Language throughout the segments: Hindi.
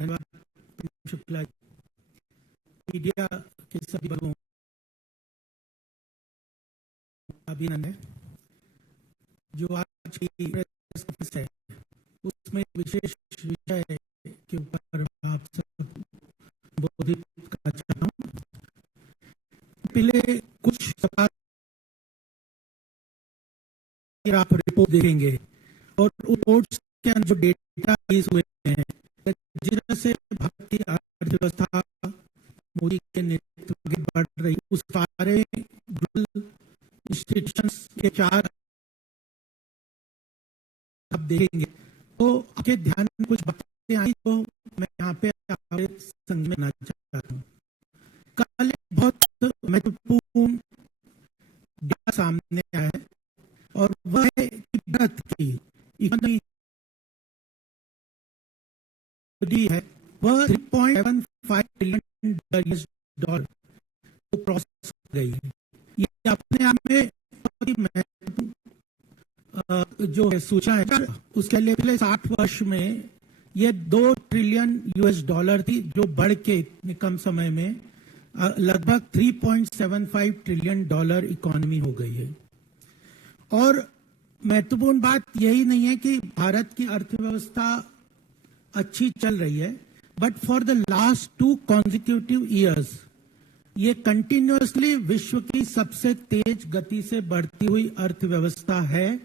धन्यवाद शुक्ला, मीडिया के सभी वर्गों अभिनंदन है। जो आज की प्रेस कॉन्फ्रेंस है उसमें विशेष विषय के ऊपर आप सब संबोधित करना चाहता हूँ। पहले कुछ सवाल आप रिपोर्ट देखेंगे और रिपोर्ट्स के अंदर जो डेटा रिलीज हुए हैं, जिस तरह से भारत की अर्थव्यवस्था मोदी के नेतृत्व में बढ़ रही, उस बारे में ग्लोबल इंस्टीट्यूशंस के 4 आप देखेंगे तो आपके ध्यान में कुछ बातें आई तो मैं यहाँ पे आपके संग में ना चाहता हूँ। कल बहुत महत्वपूर्ण डेटा सामने आया है और वह है कि भारत की इकोनॉमी है वह 3.75 ट्रिलियन डॉलर को क्रॉस कर गई है। ये अपने आप में बहुत ही महत्वपूर्ण जो है सूचना है। उसके लिए पिछले 60 वर्ष में ये 2 ट्रिलियन यूएस डॉलर थी, जो बढ़ के इतने कम समय में लगभग 3.75 ट्रिलियन डॉलर इकोनॉमी हो गई है। और महत्वपूर्ण बात यही नहीं है कि भारत की अर्थव्यवस्था अच्छी चल रही है, but for the last 2 consecutive years ये कंटिन्यूअसली विश्व की सबसे तेज गति से बढ़ती हुई अर्थव्यवस्था है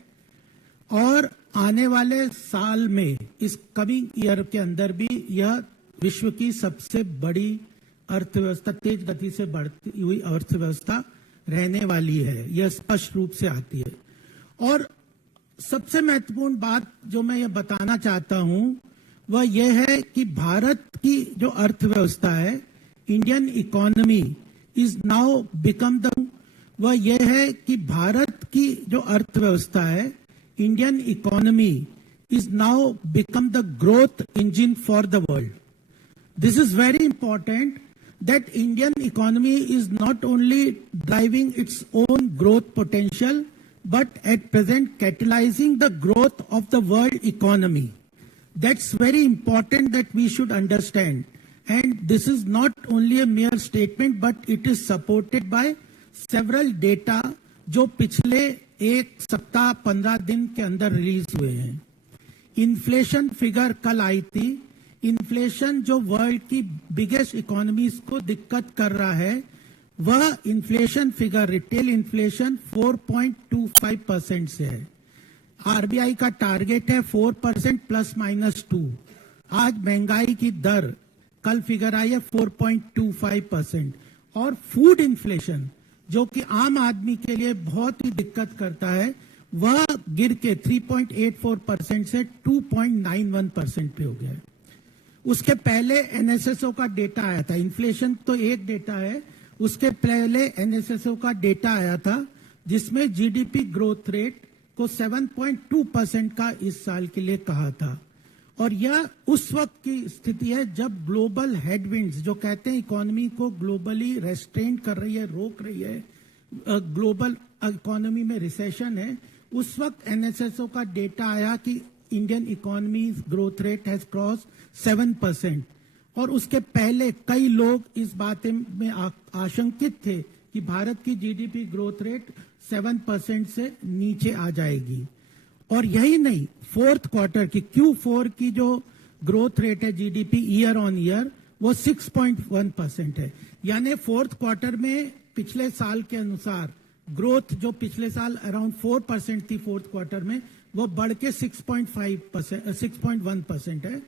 और आने वाले साल में इस कमिंग ईयर के अंदर भी यह विश्व की सबसे बड़ी अर्थव्यवस्था, तेज गति से बढ़ती हुई अर्थव्यवस्था रहने वाली है। यह स्पष्ट रूप से आती है। और सबसे महत्वपूर्ण बात जो मैं ये बताना चाहता हूं वह यह है कि भारत की जो अर्थव्यवस्था है, Indian economy is now become the, वह यह है कि भारत की जो अर्थव्यवस्था है, Indian economy is now become the growth engine for the world. This is very important that Indian economy is not only driving its own growth potential, but at present catalyzing the growth of the world economy. That's very important that we should understand. And this is not only a mere statement, but it is supported by several data जो पिछले एक सप्ताह 15 दिन के अंदर रिलीज हुए हैं। इन्फ्लेशन फिगर कल आई थी। इन्फ्लेशन जो वर्ल्ड की बिगेस्ट इकोनॉमीज को दिक्कत कर रहा है, वह इन्फ्लेशन फिगर, रिटेल इन्फ्लेशन 4.25% से है। आरबीआई का टारगेट है 4% ±2। आज महंगाई की दर कल फिगर आई है 4.25%। और फूड इन्फ्लेशन जो कि आम आदमी के लिए बहुत ही दिक्कत करता है, वह गिर के 3.84% से 2.91% पे हो गया है। उसके पहले एनएसएसओ का डेटा आया था। इन्फ्लेशन तो एक डेटा है, उसके पहले एनएसएसओ का डेटा आया था जिसमें जीडीपी ग्रोथ रेट को 7.2% का इस साल के लिए कहा था। और यह उस वक्त की स्थिति है जब ग्लोबल हेडविंड्स, जो कहते हैं इकोनॉमी को ग्लोबली रेस्ट्रेन कर रही है, रोक रही है, ग्लोबल इकोनॉमी में रिसेशन है, उस वक्त एनएसएसओ का डेटा आया कि Indian economy growth rate has cross 7%। और उसके पहले कई लोग इस बात में आशंकित थे कि भारत की जीडीपी ग्रोथ रेट 7% से नीचे आ जाएगी। और यही नहीं, फोर्थ क्वार्टर की Q4 की जो ग्रोथ रेट है जीडीपी ईयर ऑन ईयर, वो 6.1% है। यानी फोर्थ क्वार्टर में पिछले साल के अनुसार ग्रोथ जो पिछले साल अराउंड 4% थी फोर्थ क्वार्टर में, वो बढ़ के 6.1% है।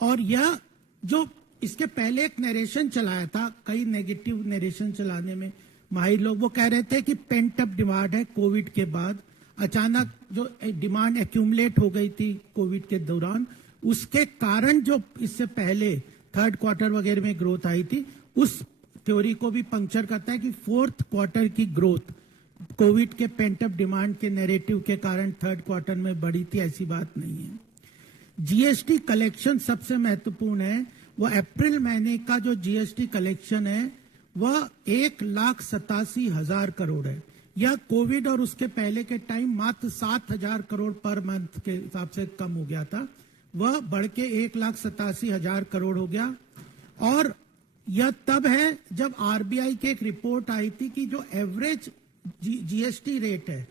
और यह जो इसके पहले एक नरेशन चलाया था, कई नेगेटिव नरेशन चलाने में माहिर लोग, वो कह रहे थे कि पेंट अप डिमांड है, कोविड के बाद अचानक जो डिमांड एक्यूमुलेट हो गई थी कोविड के दौरान, उसके कारण जो इससे पहले थर्ड क्वार्टर वगैरह में ग्रोथ आई थी, उस थ्योरी को भी पंक्चर करता है कि फोर्थ क्वार्टर की ग्रोथ कोविड के पेंट अप डिमांड के नैरेटिव के कारण थर्ड क्वार्टर में बढ़ी थी, ऐसी बात नहीं है। जीएसटी कलेक्शन सबसे महत्वपूर्ण है। वह अप्रैल महीने का जो जीएसटी कलेक्शन है वह 1,87,000 करोड़ है। यह कोविड और उसके पहले के टाइम मात्र 7,000 करोड़ पर मंथ के हिसाब से कम हो गया था। वह बढ़ के 1,87,000 करोड़ हो गया। और यह तब है जब आरबीआई की एक रिपोर्ट आई थी कि जो एवरेज जीएसटी रेट है,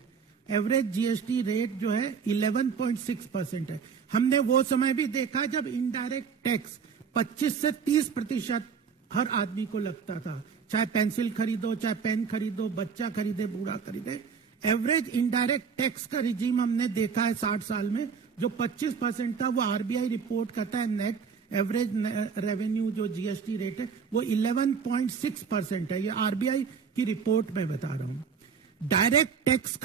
एवरेज जीएसटी रेट जो है 11.6% है। हमने वो समय भी देखा जब इनडायरेक्ट टैक्स 25 से 30% हर आदमी को लगता था, चाहे पेंसिल खरीदो, चाहे पेन खरीदो, बच्चा खरीदे, बूढ़ा खरीदे। एवरेज इनडायरेक्ट टैक्स का रिजीम हमने देखा है 60 साल में, जो 25% था, वो आरबीआई रिपोर्ट करता है नेट एवरेज रेवेन्यू जो जीएसटी रेट है वो 11.6% है। ये आरबीआई की रिपोर्ट में बता रहा हूं। डायरेक्ट टैक्स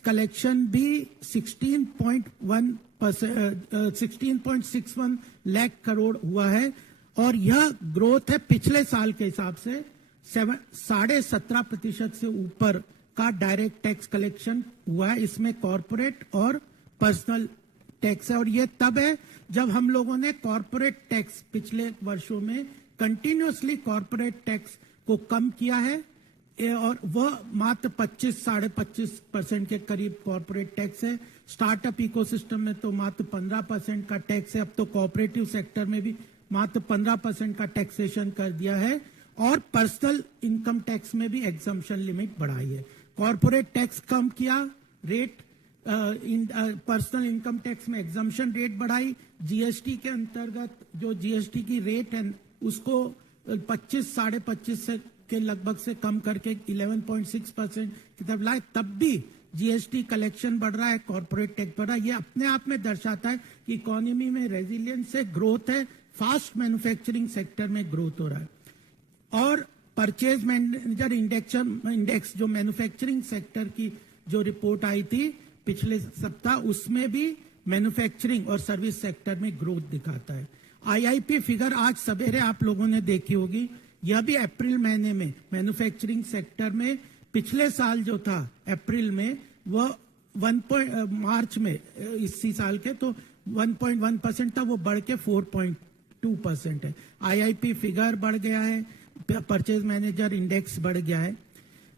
कलेक्शन भी 16.61 लाख करोड़ हुआ है, और यह ग्रोथ है पिछले साल के हिसाब से 17.5% से ऊपर का डायरेक्ट टैक्स कलेक्शन हुआ है। इसमें कॉर्पोरेट और पर्सनल टैक्स है, और ये तब है जब हम लोगों ने कॉर्पोरेट टैक्स पिछले वर्षों में कंटिन्यूअसली कॉर्पोरेट टैक्स को कम किया है, और वह मात्र 25-25.5% के करीब कॉर्पोरेट टैक्स है। स्टार्टअप इकोसिस्टम में तो मात्र 15% का टैक्स है। अब तो कोऑपरेटिव सेक्टर में भी मात्र 15% का टैक्सेशन कर दिया है, और पर्सनल इनकम टैक्स में भी एग्जम्पशन लिमिट बढ़ाई है। कॉर्पोरेट टैक्स कम किया, रेट पर्सनल इनकम टैक्स में एग्जम्पशन रेट बढ़ाई। जीएसटी के अंतर्गत जो जीएसटी की रेट है उसको 25-25.5 से के लगभग से कम करके 11.6% की तरफ लाए। तब भी जीएसटी कलेक्शन बढ़ रहा है, कॉर्पोरेट टैक्स बढ़ रहा है। ये अपने आप में दर्शाता है कि इकोनॉमी में रेजिलियंस है, ग्रोथ है, फास्ट मैन्युफैक्चरिंग सेक्टर में ग्रोथ हो रहा है। और परचेज मैनेजर इंडेक्स जो मैन्युफैक्चरिंग सेक्टर की जो रिपोर्ट आई थी पिछले सप्ताह, उसमें भी मैन्युफैक्चरिंग और सर्विस सेक्टर में ग्रोथ दिखाता है। आईआईपी फिगर आज सवेरे आप लोगों ने देखी होगी, यह भी अप्रैल महीने में मैन्युफैक्चरिंग सेक्टर में पिछले साल जो था अप्रैल में वह मार्च में इसी साल के तो 1.1% था, वो बढ़ के 4.2% है। आईआईपी फिगर बढ़ गया है, परचेज मैनेजर इंडेक्स बढ़ गया है,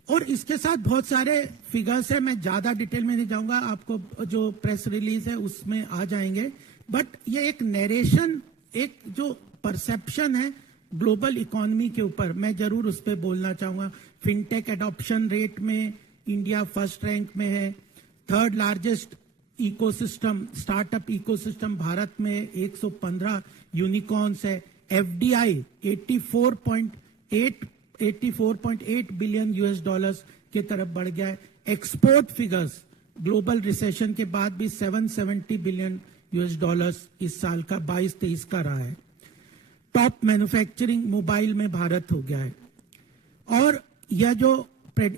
और इसके साथ बहुत सारे फिगर्स है। मैं ज्यादा डिटेल में नहीं जाऊंगा, आपको जो प्रेस रिलीज है उसमें आ जाएंगे। बट ये एक नरेशन, एक जो परसेप्शन है ग्लोबल इकोनॉमी के ऊपर, मैं जरूर उस पर बोलना चाहूंगा। फिनटेक एडॉप्शन रेट में इंडिया फर्स्ट रैंक में है। Third largest ecosystem, startup ecosystem Bharat में 115 यूनिकॉर्न्स है। एफडीआई 84.8 बिलियन यूएस डॉलर्स की तरफ बढ़ गया है। एक्सपोर्ट फिगर्स ग्लोबल रिसेशन के बाद भी 770 बिलियन यूएस डॉलर्स इस साल का 22-23 का रहा है। टॉप मैन्युफैक्चरिंग मोबाइल में भारत हो गया है। और यह जो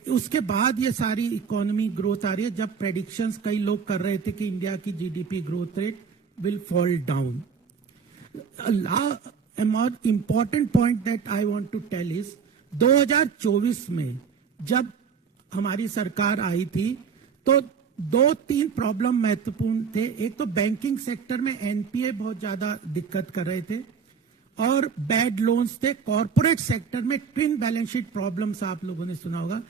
उसके बाद ये सारी इकोनॉमी ग्रोथ आ रही है, जब प्रेडिक्शंस कई लोग कर रहे थे कि इंडिया की GDP growth rate will fall down. A more important point that I want to tell is 2024 में जब हमारी सरकार आई थी तो 2-3 प्रॉब्लम महत्वपूर्ण थे। एक तो बैंकिंग सेक्टर में एनपीए बहुत ज्यादा दिक्कत कर रहे थे, और बैड लोन्स थे। कॉर्पोरेट सेक्टर में ट्विन बैलेंस शीट प्रॉब्लम्स आप लोगों ने सुना होगा।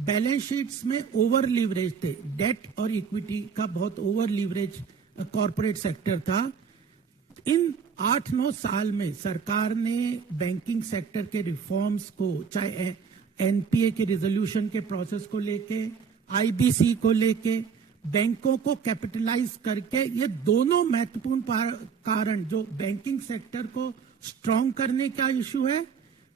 बैलेंस शीट्स में ओवर लीवरेज थे, डेट और इक्विटी का बहुत ओवर लीवरेज कॉर्पोरेट सेक्टर था। इन 8-9 साल में सरकार ने बैंकिंग सेक्टर के रिफॉर्म्स को, चाहे एनपीए के रिजोल्यूशन के प्रोसेस को लेके, आईबीसी को लेके, बैंकों को कैपिटलाइज करके, ये दोनों महत्वपूर्ण कारण जो बैंकिंग सेक्टर को स्ट्रॉन्ग करने का इशू है,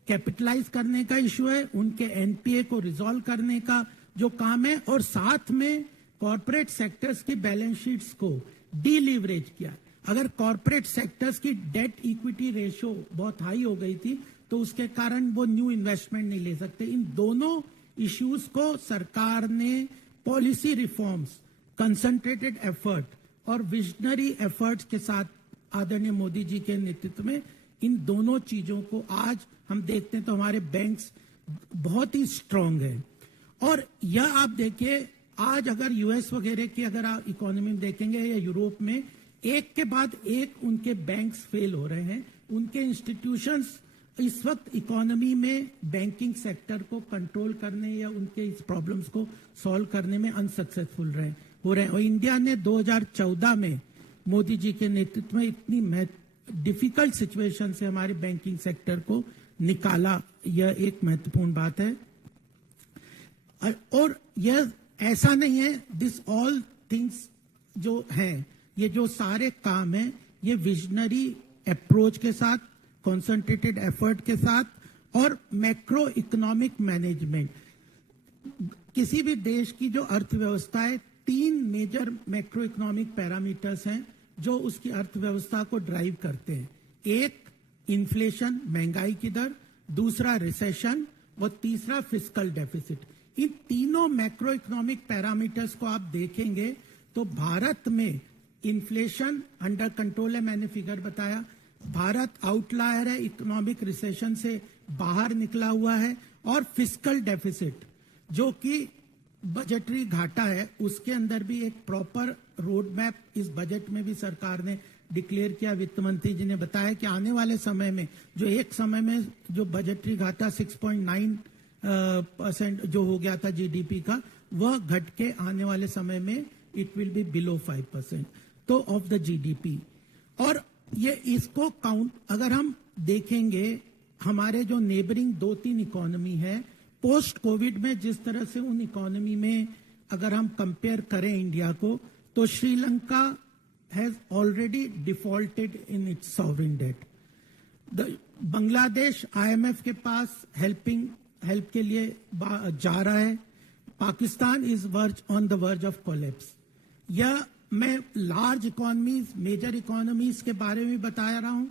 कैपिटलाइज करने का इशू है, उनके एनपीए को रिजॉल्व करने का जो काम है, और साथ में कॉर्पोरेट सेक्टर्स की बैलेंस शीट्स को डीलीवरेज किया। अगर कॉर्पोरेट सेक्टर्स की डेट इक्विटी रेशियो बहुत हाई हो गई थी तो उसके कारण वो न्यू इन्वेस्टमेंट नहीं ले सकते। इन दोनों इश्यूज को सरकार ने पॉलिसी रिफॉर्म्स, कंसंट्रेटेड एफर्ट और विजनरी एफर्ट्स के साथ आदरणीय मोदी जी के नेतृत्व में इन दोनों चीजों को आज हम देखते हैं तो हमारे बैंक्स बहुत ही स्ट्रांग है। और यह आप देखिए, आज अगर यूएस वगैरह की अगर आप इकोनॉमी में देखेंगे या यूरोप में, एक के बाद एक उनके बैंक्स फेल हो रहे हैं। उनके इंस्टीट्यूशंस इस वक्त इकोनॉमी में बैंकिंग सेक्टर को कंट्रोल करने या उनके इस प्रॉब्लम्स को सॉल्व करने में अनसक्सेसफुल हो रहे हैं। और इंडिया ने 2014 में मोदी जी के नेतृत्व में इतनी डिफिकल्ट सिचुएशन से हमारे बैंकिंग सेक्टर को निकाला, यह एक महत्वपूर्ण बात है। और यह ऐसा नहीं है, दिस ऑल थिंग्स जो हैं, ये जो सारे काम हैं, ये विजनरी अप्रोच के साथ, कॉन्सेंट्रेटेड एफर्ट के साथ और मैक्रो इकोनॉमिक मैनेजमेंट। किसी भी देश की जो अर्थव्यवस्था है, 3 मेजर मैक्रो इकोनॉमिक पैरामीटर्स हैं जो उसकी अर्थव्यवस्था को ड्राइव करते हैं। एक इन्फ्लेशन, महंगाई की दर, दूसरा रिसेशन और तीसरा फिस्कल डेफिसिट। इन तीनों मैक्रो इकोनॉमिक पैरामीटर्स को आप देखेंगे तो भारत में इन्फ्लेशन अंडर कंट्रोल है, मैंने फिगर बताया। भारत आउटलायर है, इकोनॉमिक रिसेशन से बाहर निकला हुआ है। और फिस्कल डेफिसिट जो कि बजटरी घाटा है, उसके अंदर भी एक प्रॉपर रोड मैप इस बजट में भी सरकार ने डिक्लेयर किया। वित्त मंत्री जी ने बताया कि आने वाले समय में जो एक समय में जो बजटरी घाटा 6.9% जो हो गया था जीडीपी का, वह घट के आने वाले समय में इट विल बी बिलो 5% तो ऑफ द जीडीपी। और ये इसको काउंट अगर हम देखेंगे, हमारे जो नेबरिंग 2-3 इकोनॉमी है, पोस्ट कोविड में जिस तरह से उन इकोनॉमी में अगर हम कंपेयर करें इंडिया को, तो Sri Lanka has already defaulted in its sovereign debt. Bangladesh IMF के पास हेल्प के लिए जा रहा है। Pakistan is on the verge of collapse. यह मैं लार्ज इकोनॉमीज, मेजर इकोनॉमीज के बारे में बता रहा हूं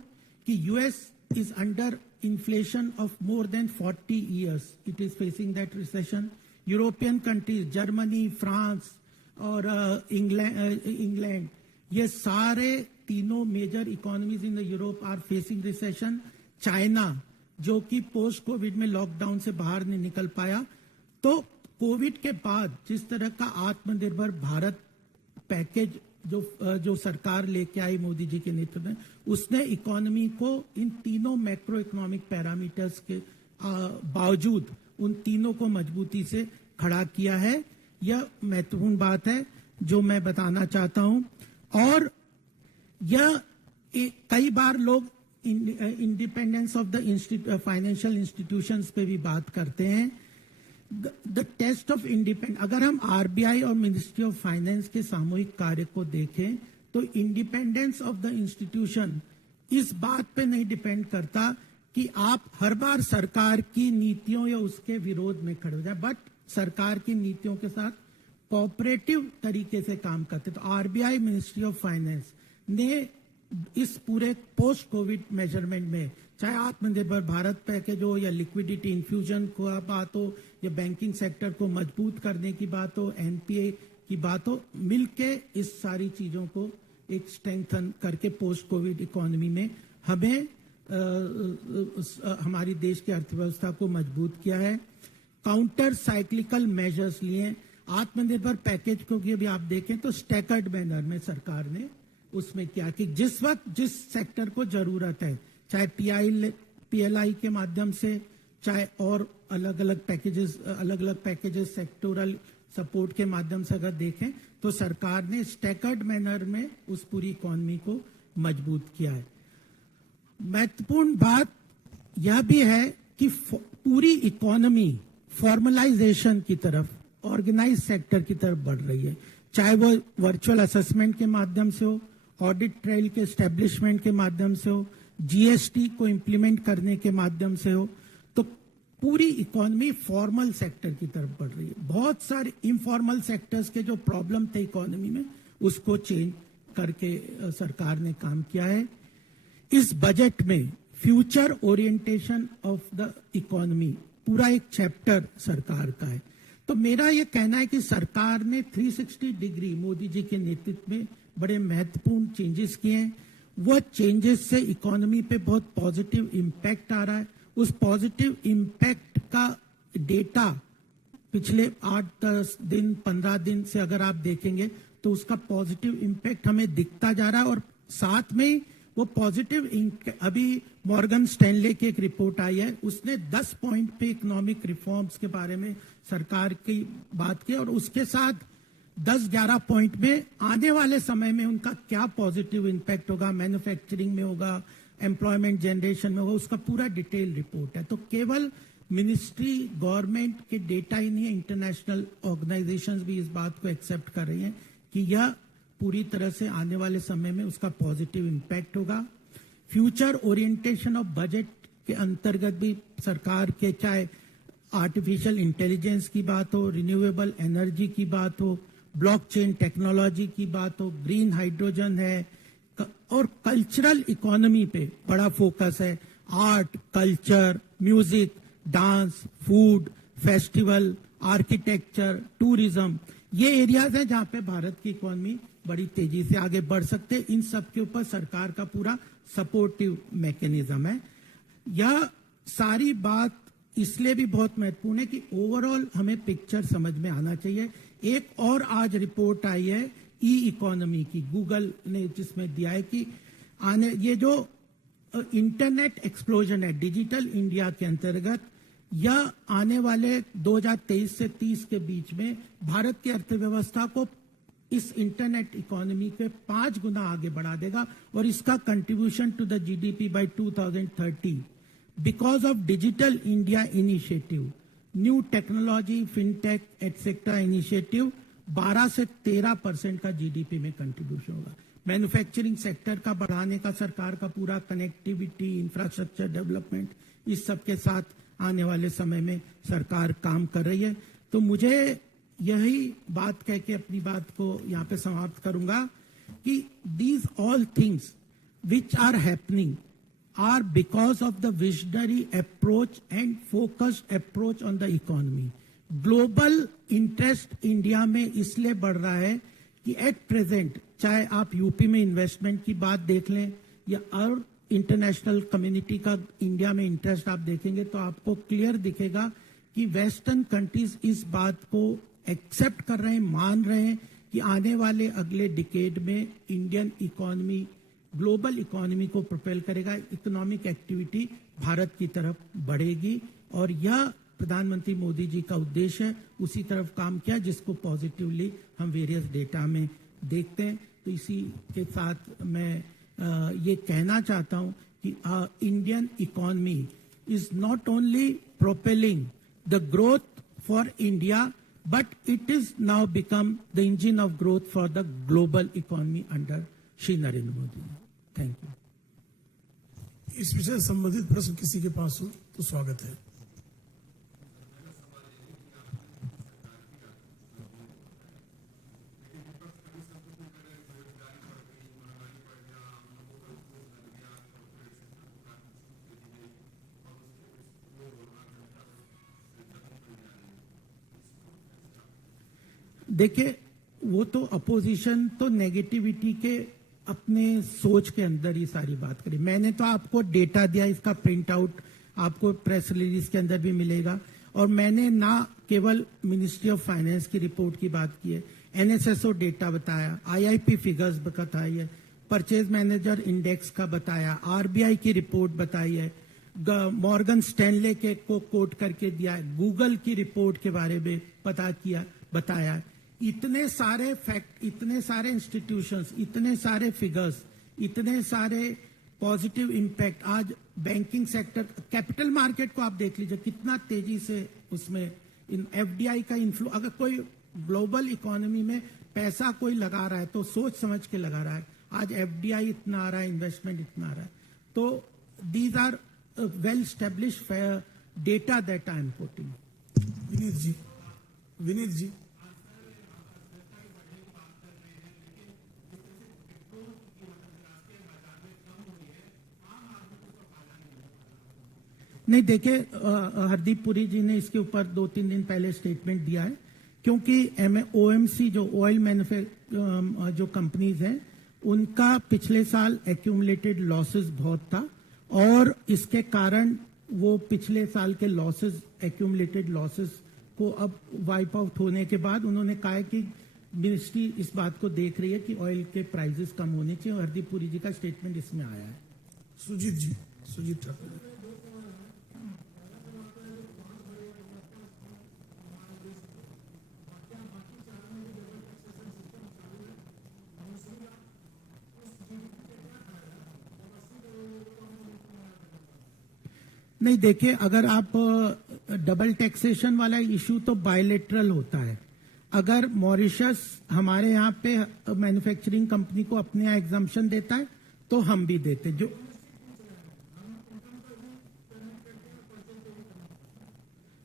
कि US is under inflation of more than 40 years. It is facing that recession. European countries, Germany, France और England, ये सारे तीनों major economies in the Europe are facing recession. China जो कि पोस्ट कोविड में लॉकडाउन से बाहर नहीं निकल पाया, तो कोविड के बाद जिस तरह का आत्मनिर्भर भारत पैकेज जो सरकार लेके आई मोदी जी के नेतृत्व में, उसने इकोनॉमी को इन तीनों मैक्रो इकोनॉमिक पैरामीटर्स के बावजूद उन तीनों को मजबूती से खड़ा किया है। यह महत्वपूर्ण बात है जो मैं बताना चाहता हूं। और यह कई बार लोग independence of the financial institutions पे भी बात करते हैं। द टेस्ट ऑफ इंडिपेंडेंस, अगर हम आरबीआई और मिनिस्ट्री ऑफ फाइनेंस के सामूहिक कार्य को देखें तो इंडिपेंडेंस ऑफ द इंस्टीट्यूशन इस बात पे नहीं डिपेंड करता कि आप हर बार सरकार की नीतियों या उसके विरोध में खड़े हो जाए, बट सरकार की नीतियों के साथ कोऑपरेटिव तरीके से काम करते। तो आरबीआई, मिनिस्ट्री ऑफ फाइनेंस ने इस पूरे पोस्ट कोविड मेजरमेंट में, चाहे आत्मनिर्भर भारत पैकेज हो या लिक्विडिटी इन्फ्यूजन को बात हो या बैंकिंग सेक्टर को मजबूत करने की बात हो, एनपीए की बात हो, मिलके इस सारी चीजों को एक स्ट्रेंथन करके पोस्ट कोविड इकोनॉमी में हमें हमारी देश की अर्थव्यवस्था को मजबूत किया है। काउंटर साइक्लिकल मेजर्स लिए। आत्मनिर्भर पैकेज को भी आप देखें तो स्टैगर्ड मैनर में सरकार ने उसमें क्या कि जिस वक्त जिस सेक्टर को जरूरत है, चाहे पीएलआई के माध्यम से, चाहे और अलग अलग पैकेजेस सेक्टोरल सपोर्ट के माध्यम से अगर देखें तो सरकार ने स्टैगर्ड मैनर में उस पूरी इकोनॉमी को मजबूत किया है। महत्वपूर्ण बात यह भी है कि पूरी इकोनॉमी फॉर्मलाइजेशन की तरफ, ऑर्गेनाइज सेक्टर की तरफ बढ़ रही है, चाहे वो वर्चुअल असेसमेंट के माध्यम से हो, ऑडिट ट्रेल के एस्टेब्लिशमेंट के माध्यम से हो, जीएसटी को इंप्लीमेंट करने के माध्यम से हो। तो पूरी इकोनॉमी फॉर्मल सेक्टर की तरफ बढ़ रही है। बहुत सारे इनफॉर्मल सेक्टर्स के जो प्रॉब्लम थे इकोनॉमी में, उसको चेंज करके सरकार ने काम किया है। इस बजट में future orientation of the economy पूरा एक चैप्टर सरकार का है। तो मेरा यह कहना है कि सरकार ने 360 डिग्री मोदी जी के नेतृत्व में बड़े महत्वपूर्ण चेंजेस किए हैं। वह चेंजेस से इकोनॉमी पे बहुत पॉजिटिव इम्पैक्ट आ रहा है। उस पॉजिटिव इम्पैक्ट का डेटा पिछले 8-10 दिन 15 दिन से अगर आप देखेंगे तो उसका पॉजिटिव इम्पैक्ट हमें दिखता जा रहा है। और साथ में वो पॉजिटिव, अभी मॉर्गन स्टैनले की एक रिपोर्ट आई है, उसने 10 पॉइंट पे इकोनॉमिक रिफॉर्म्स के बारे में सरकार की बात की और उसके साथ 10-11 पॉइंट में आने वाले समय में उनका क्या पॉजिटिव इंपैक्ट होगा, मैन्युफैक्चरिंग में होगा, एम्प्लॉयमेंट जनरेशन में होगा, उसका पूरा डिटेल रिपोर्ट है। तो केवल मिनिस्ट्री गवर्नमेंट के डेटा ही नहीं है, इंटरनेशनल ऑर्गेनाइजेशंस भी इस बात को एक्सेप्ट कर रही हैं कि यह पूरी तरह से आने वाले समय में उसका पॉजिटिव इंपैक्ट होगा। फ्यूचर ओरिएंटेशन ऑफ बजट के अंतर्गत भी सरकार के, चाहे आर्टिफिशियल इंटेलिजेंस की बात हो, रिन्यूएबल एनर्जी की बात हो, ब्लॉकचेन टेक्नोलॉजी की बात हो, ग्रीन हाइड्रोजन है, और कल्चरल इकोनॉमी पे बड़ा फोकस है। Art, culture, music, dance, food, festival, architecture, tourism, ये एरियाज हैं जहां पे भारत की इकोनॉमी बड़ी तेजी से आगे बढ़ सकते हैं। इन सब के ऊपर सरकार का पूरा सपोर्टिव मैकेनिज्म है। यह सारी बात इसलिए भी बहुत महत्वपूर्ण है कि ओवरऑल हमें पिक्चर समझ में आना चाहिए। एक और आज रिपोर्ट आई है ई इकोनॉमी की, गूगल ने जिसमें दिया है कि आने ये जो इंटरनेट एक्सप्लोजन है डिजिटल इंडिया के अंतर्गत, यह आने वाले 2023 से 30 के बीच में भारत की अर्थव्यवस्था को इस इंटरनेट इकोनॉमी के 5 गुना आगे बढ़ा देगा और इसका contribution to the GDP by 2030 because of digital India initiative, new technology, fintech etcetera initiative 12 से 13% का जीडीपी में कंट्रीब्यूशन होगा। मैन्युफैक्चरिंग सेक्टर का बढ़ाने का सरकार का पूरा कनेक्टिविटी, इंफ्रास्ट्रक्चर डेवलपमेंट, इस सब के साथ आने वाले समय में सरकार काम कर रही है। तो मुझे यही बात कह के अपनी बात को यहाँ पे समाप्त करूंगा कि these all things which are happening are because of the visionary approach and focused approach on the economy. Global interest India में इसलिए बढ़ रहा है कि एट प्रेजेंट, चाहे आप यूपी में इन्वेस्टमेंट की बात देख लें या और इंटरनेशनल कम्युनिटी का इंडिया में इंटरेस्ट आप देखेंगे तो आपको क्लियर दिखेगा कि वेस्टर्न कंट्रीज इस बात को एक्सेप्ट कर रहे हैं, मान रहे हैं कि आने वाले अगले डिकेड में इंडियन इकोनॉमी ग्लोबल इकोनॉमी को प्रोपेल करेगा, इकोनॉमिक एक्टिविटी भारत की तरफ बढ़ेगी और यह प्रधानमंत्री मोदी जी का उद्देश्य है। उसी तरफ काम किया जिसको पॉजिटिवली हम वेरियस डेटा में देखते हैं। तो इसी के साथ मैं ये कहना चाहता हूं कि Indian economy is not only propelling the growth for India but it is now become the engine of growth for the global economy under Shri Narendra Modi. Thank you. इस विषय से संबंधित प्रश्न किसी के पास हो तो स्वागत है। देखिए, वो तो अपोजिशन तो नेगेटिविटी के अपने सोच के अंदर ही सारी बात करी। मैंने तो आपको डेटा दिया, इसका प्रिंट आउट आपको प्रेस रिलीज के अंदर भी मिलेगा। और मैंने ना केवल मिनिस्ट्री ऑफ फाइनेंस की रिपोर्ट की बात की है, एनएसएसओ डेटा बताया, आईआईपी फिगर्स बताई है, परचेज मैनेजर इंडेक्स का बताया, आरबीआई की रिपोर्ट बताई है, मॉर्गन स्टैनले के को कोट करके दिया है, गूगल की रिपोर्ट के बारे में बताया। इतने सारे फैक्ट, इतने सारे इंस्टीट्यूशंस, इतने सारे फिगर्स, इतने सारे पॉजिटिव इंपैक्ट। आज बैंकिंग सेक्टर, कैपिटल मार्केट को आप देख लीजिए कितना तेजी से उसमें एफडीआई का इन्फ्लो, अगर कोई ग्लोबल इकोनॉमी में पैसा कोई लगा रहा है तो सोच समझ के लगा रहा है। आज एफडीआई इतना आ रहा है, इन्वेस्टमेंट इतना आ रहा है। तो these are well established data that I am quoting. Vineet ji नहीं, देखिए, हरदीप पुरी जी ने इसके ऊपर 2-3 दिन पहले स्टेटमेंट दिया है, क्योंकि ओएमसी जो ऑयल मैन्युफैक्चर जो कंपनीज हैं उनका पिछले साल एक्यूमुलेटेड लॉसेस बहुत था और इसके कारण वो पिछले साल के लॉसेस, एक्यूमुलेटेड लॉसेस को अब वाइप आउट होने के बाद उन्होंने कहा है कि मिनिस्ट्री इस बात को देख रही है कि ऑयल के प्राइसेस कम होने चाहिए। हरदीप पुरी जी का स्टेटमेंट इसमें आया है। सुजीत ठाकुर। नहीं, देखिए, अगर आप डबल टैक्सेशन वाला इशू तो बायलेटरल होता है। अगर मॉरिशस हमारे यहाँ पे मैन्युफैक्चरिंग कंपनी को अपने यहाँ एग्जाम्पशन देता है तो हम भी देते जो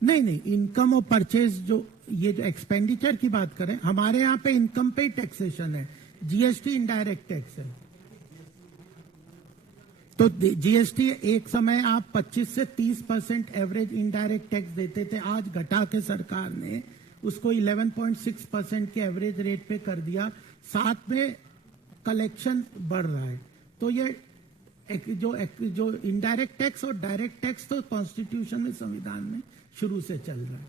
नहीं, इनकम और परचेज, जो ये जो एक्सपेंडिचर की बात करें, हमारे यहाँ पे इनकम पे ही टैक्सेशन है। जीएसटी इनडायरेक्ट टैक्स है। तो जीएसटी एक समय आप 25 से 30% एवरेज इनडायरेक्ट टैक्स देते थे, आज घटा के सरकार ने उसको 11.6% के एवरेज रेट पे कर दिया। साथ में कलेक्शन बढ़ रहा है। तो ये जो इनडायरेक्ट टैक्स और डायरेक्ट टैक्स तो कॉन्स्टिट्यूशन में, संविधान में शुरू से चल रहा है।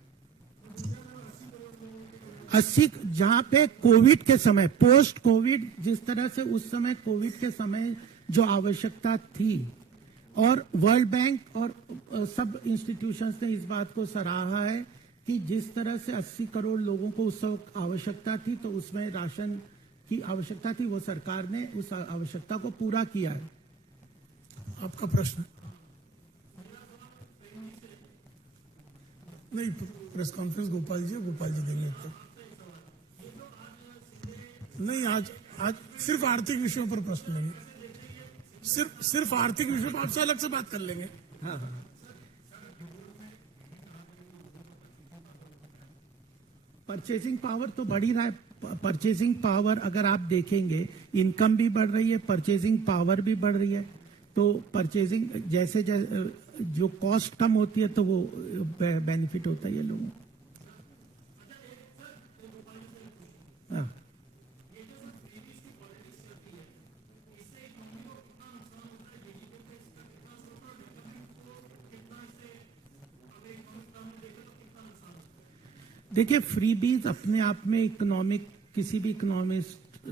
80, जहां पे कोविड के समय, पोस्ट कोविड, जिस तरह से उस समय कोविड के समय जो आवश्यकता थी, और वर्ल्ड बैंक और सब इंस्टीट्यूशंस ने इस बात को सराहा है कि जिस तरह से 80 करोड़ लोगों को उस वक्त आवश्यकता थी, तो उसमें राशन की आवश्यकता थी, वो सरकार ने उस आवश्यकता को पूरा किया है। आपका प्रश्न? नहीं, प्रेस कॉन्फ्रेंस गोपाल जी देंगे उत्तर। नहीं, आज सिर्फ आर्थिक विषयों पर प्रश्न लेंगे। सिर्फ आर्थिक विषयों पर आपसे अलग से बात कर लेंगे। हाँ। परचेसिंग पावर तो बढ़ ही रहा है। परचेसिंग पावर अगर आप देखेंगे, इनकम भी बढ़ रही है, परचेसिंग पावर भी बढ़ रही है। तो परचेसिंग जैसे जो कॉस्ट कम होती है तो वो बेनिफिट होता है ये लोगों को। हाँ। देखिए, फ्रीबीज अपने आप में इकोनॉमिक, किसी भी इकोनॉमिस्ट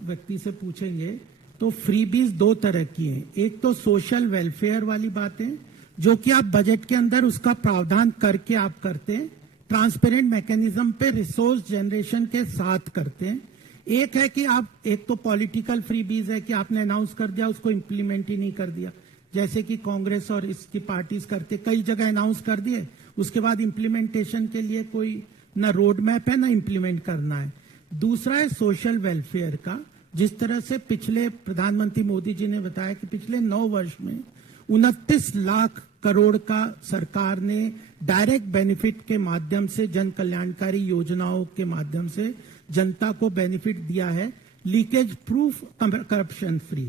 व्यक्ति से पूछेंगे तो फ्रीबीज दो तरह की हैं। एक तो सोशल वेलफेयर वाली बातें, जो कि आप बजट के अंदर उसका प्रावधान करके आप करते हैं, ट्रांसपेरेंट मैकेनिज्म पे रिसोर्स जनरेशन के साथ करते हैं। एक है कि आप, एक तो पॉलिटिकल फ्रीबीज है कि आपने अनाउंस कर दिया, उसको इंप्लीमेंट ही नहीं कर दिया, जैसे कि कांग्रेस और इसकी पार्टीज करते, कई जगह अनाउंस कर दिए, उसके बाद इंप्लीमेंटेशन के लिए कोई ना रोड मैप है ना इंप्लीमेंट करना है। दूसरा है सोशल वेलफेयर का, जिस तरह से पिछले प्रधानमंत्री मोदी जी ने बताया कि पिछले 9 वर्ष में 29 लाख करोड़ का सरकार ने डायरेक्ट बेनिफिट के माध्यम से, जन कल्याणकारी योजनाओं के माध्यम से जनता को बेनिफिट दिया है, लीकेज प्रूफ, करप्शन फ्री।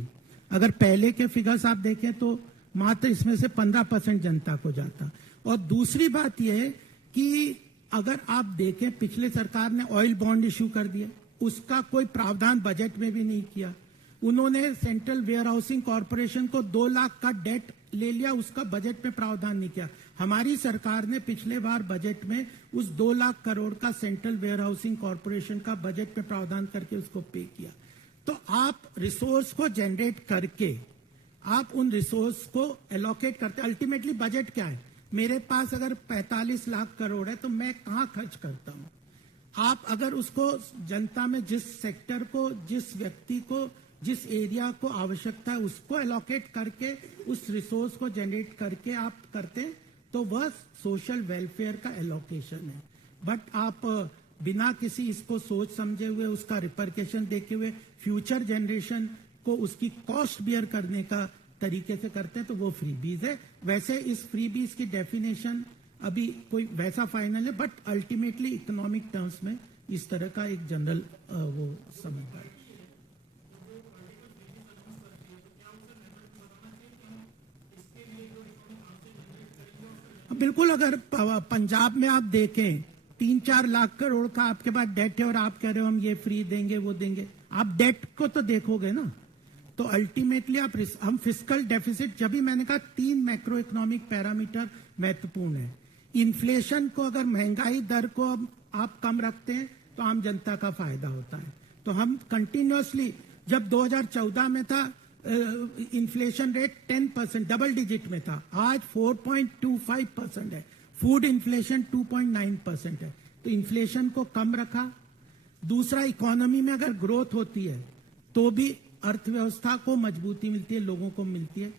अगर पहले के फिगर्स आप देखें तो मात्र इसमें से 15% जनता को जाता। और दूसरी बात यह है कि अगर आप देखें, पिछले सरकार ने ऑयल बॉन्ड इश्यू कर दिए, उसका कोई प्रावधान बजट में भी नहीं किया। उन्होंने सेंट्रल वेयर हाउसिंग कॉर्पोरेशन को 2 लाख का डेट ले लिया, उसका बजट में प्रावधान नहीं किया। हमारी सरकार ने पिछले बार बजट में उस 2 लाख करोड़ का सेंट्रल वेयर हाउसिंग कॉर्पोरेशन का बजट में प्रावधान करके उसको पे किया। तो आप रिसोर्स को जनरेट करके आप उन रिसोर्स को एलोकेट करते। अल्टीमेटली बजट क्या है? मेरे पास अगर 45 लाख करोड़ है तो मैं कहां खर्च करता हूं? आप अगर उसको जनता में, जिस सेक्टर को, जिस व्यक्ति को, जिस एरिया को आवश्यकता है, उसको एलोकेट करके उस रिसोर्स को जनरेट करके आप करते हैं, तो वह सोशल वेलफेयर का एलोकेशन है। बट आप बिना किसी इसको सोच समझे हुए, उसका रिपरकेशन देखे हुए, फ्यूचर जनरेशन को उसकी कॉस्ट बियर करने का तरीके से करते हैं, तो वो फ्रीबीज है। वैसे इस फ्रीबीज की डेफिनेशन अभी कोई वैसा फाइनल है, बट अल्टीमेटली इकोनॉमिक टर्म्स में इस तरह का एक जनरल वो समझता है। बिल्कुल, अगर पंजाब में आप देखें 3-4 लाख करोड़ का आपके पास डेट है और आप कह रहे हो हम ये फ्री देंगे, वो देंगे, आप डेट को तो देखोगे ना। तो अल्टीमेटली हम फिस्कल डेफिसिट, जब भी मैंने कहा 3 मैक्रो इकोनॉमिक पैरामीटर महत्वपूर्ण है। इन्फ्लेशन को, अगर महंगाई दर को आप कम रखते हैं तो आम जनता का फायदा होता है। तो हम कंटिन्यूअसली, जब 2014 में था इन्फ्लेशन रेट 10%, डबल डिजिट में था, आज 4.25% है। फूड इन्फ्लेशन 2.9% है। तो इन्फ्लेशन को कम रखा। दूसरा, इकोनॉमी में अगर ग्रोथ होती है तो भी अर्थव्यवस्था को मजबूती मिलती है, लोगों को मिलती है।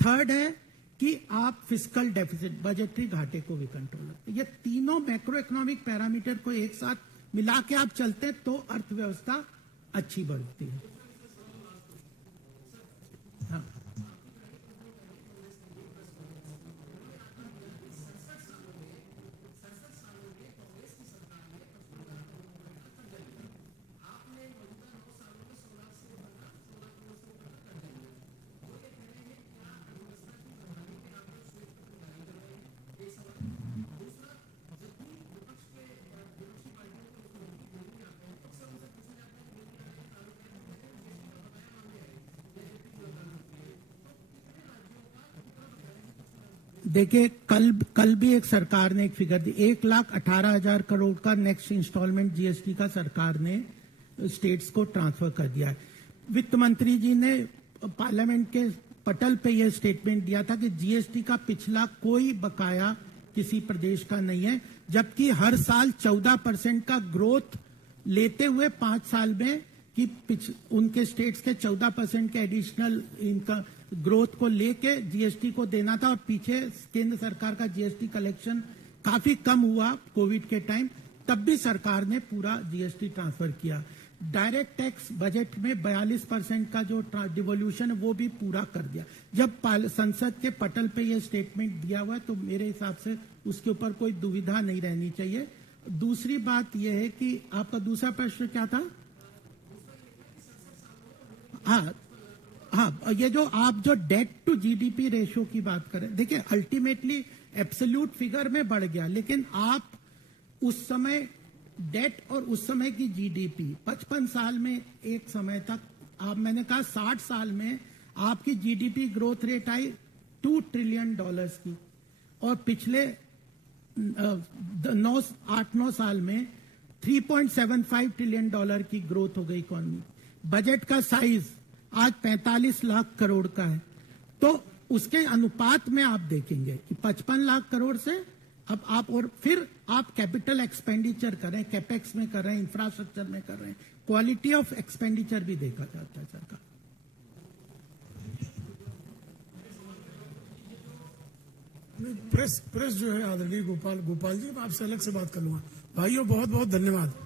थर्ड है कि आप फिस्कल डेफिसिट बजटरी घाटे को भी कंट्रोल रखते हैं। ये तीनों मैक्रो इकोनॉमिक पैरामीटर को एक साथ मिला के आप चलते हैं तो अर्थव्यवस्था अच्छी बढ़ती है। हाँ। देखिए, कल भी एक सरकार ने एक फिगर दी, 1,18,000 करोड़ का नेक्स्ट इंस्टॉलमेंट जीएसटी का सरकार ने स्टेट्स को ट्रांसफर कर दिया है। वित्त मंत्री जी ने पार्लियामेंट के पटल पे यह स्टेटमेंट दिया था कि जीएसटी का पिछला कोई बकाया किसी प्रदेश का नहीं है, जबकि हर साल 14% का ग्रोथ लेते हुए 5 साल में कि उनके स्टेट्स के 14% के एडिशनल इनका ग्रोथ को लेके जीएसटी को देना था। और पीछे केंद्र सरकार का जीएसटी कलेक्शन काफी कम हुआ कोविड के टाइम, तब भी सरकार ने पूरा जीएसटी ट्रांसफर किया। डायरेक्ट टैक्स बजट में 42% का जो डिवोल्यूशन है वो भी पूरा कर दिया। जब संसद के पटल पे ये स्टेटमेंट दिया हुआ है तो मेरे हिसाब से उसके ऊपर कोई दुविधा नहीं रहनी चाहिए। दूसरी बात यह है कि आपका दूसरा प्रश्न क्या था? हाँ, ये जो आप जो डेट टू जीडीपी रेशियो की बात करें, देखिए अल्टीमेटली एब्सोल्यूट फिगर में बढ़ गया, लेकिन आप उस समय डेट और उस समय की जीडीपी 55 साल में एक समय तक आप, मैंने कहा 60 साल में आपकी GDP growth rate I $2 trillion की, और पिछले 8-9 साल में $3.75 ट्रिलियन की ग्रोथ हो गई इकोनॉमी। बजट का साइज आज 45 लाख करोड़ का है, तो उसके अनुपात में आप देखेंगे कि 55 लाख करोड़ से अब आप, और फिर आप कैपिटल एक्सपेंडिचर कर रहे हैं, कैपेक्स में कर रहे हैं, इंफ्रास्ट्रक्चर में कर रहे हैं, क्वालिटी ऑफ एक्सपेंडिचर भी देखा जाता है सरकार। प्रेस जो है आदरणीय गोपाल जी, मैं आपसे अलग से बात कर लूंगा। भाइयों बहुत बहुत धन्यवाद।